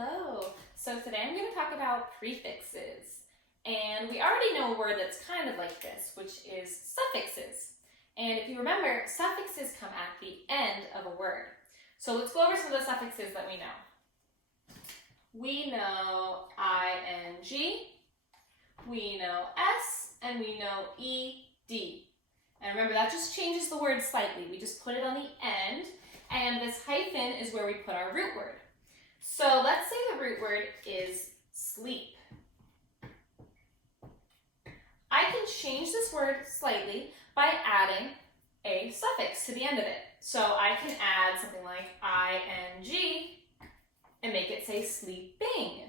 Hello. So today I'm going to talk about prefixes. And we already know a word that's kind of like this, which is suffixes. And if you remember, suffixes come at the end of a word. So let's go over some of the suffixes that we know. We know ing, we know s, and we know ed. And remember, that just changes the word slightly. We just put it on the end, and this hyphen is where we put our root word. So let's say the root word is sleep. I can change this word slightly by adding a suffix to the end of it. So I can add something like ing and make it say sleeping.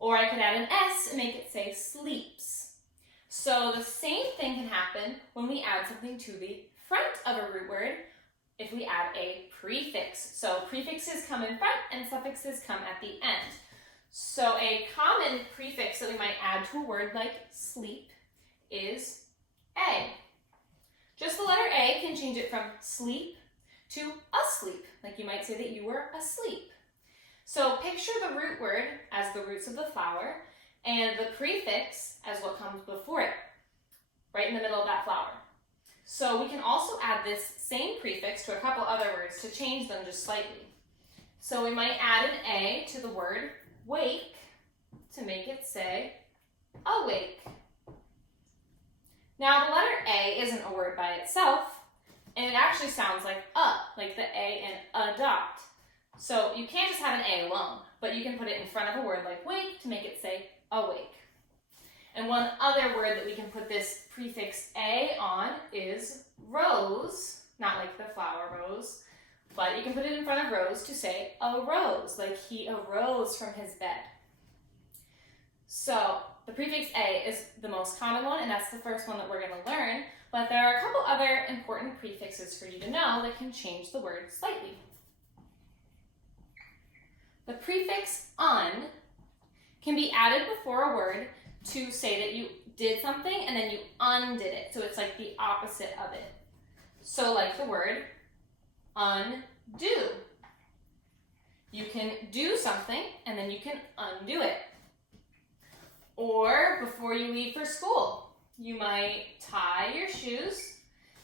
Or I could add an s and make it say sleeps. So the same thing can happen when we add something to the front of a root word if we add a prefix. So prefixes come in front and suffixes come at the end. So a common prefix that we might add to a word like sleep is a. Just the letter A can change it from sleep to asleep. Like you might say that you were asleep. So picture the root word as the roots of the flower and the prefix as what comes before it, right in the middle of that flower. So we can also add this same prefix to a couple other words to change them just slightly. So we might add an A to the word wake to make it say awake. Now the letter A isn't a word by itself, and it actually sounds like the A in adopt. So you can't just have an A alone, but you can put it in front of a word like wake to make it say awake. And one other word that we can put this prefix A on is rose, not like the flower rose, but you can put it in front of rose to say arose, like he arose from his bed. So the prefix A is the most common one, and that's the first one that we're going to learn, but there are a couple other important prefixes for you to know that can change the word slightly. The prefix un can be added before a word to say that you did something and then you undid it. So it's like the opposite of it. So like the word undo. You can do something and then you can undo it. Or before you leave for school, you might tie your shoes,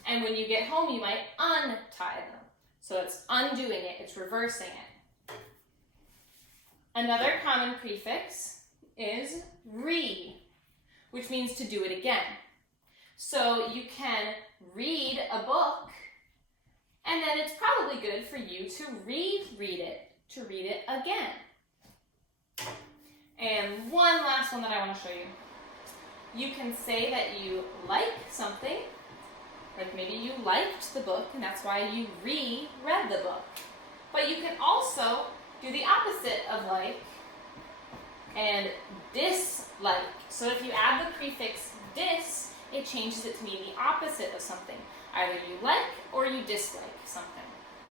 and when you get home you might untie them. So it's undoing it, it's reversing it. Another common prefix is re, which means to do it again. So you can read a book, and then it's probably good for you to reread it, to read it again. And one last one that I want to show you. You can say that you like something, like maybe you liked the book, and that's why you reread the book. But you can also do the opposite of like and dislike. So if you add the prefix dis, it changes it to mean the opposite of something. Either you like or you dislike something.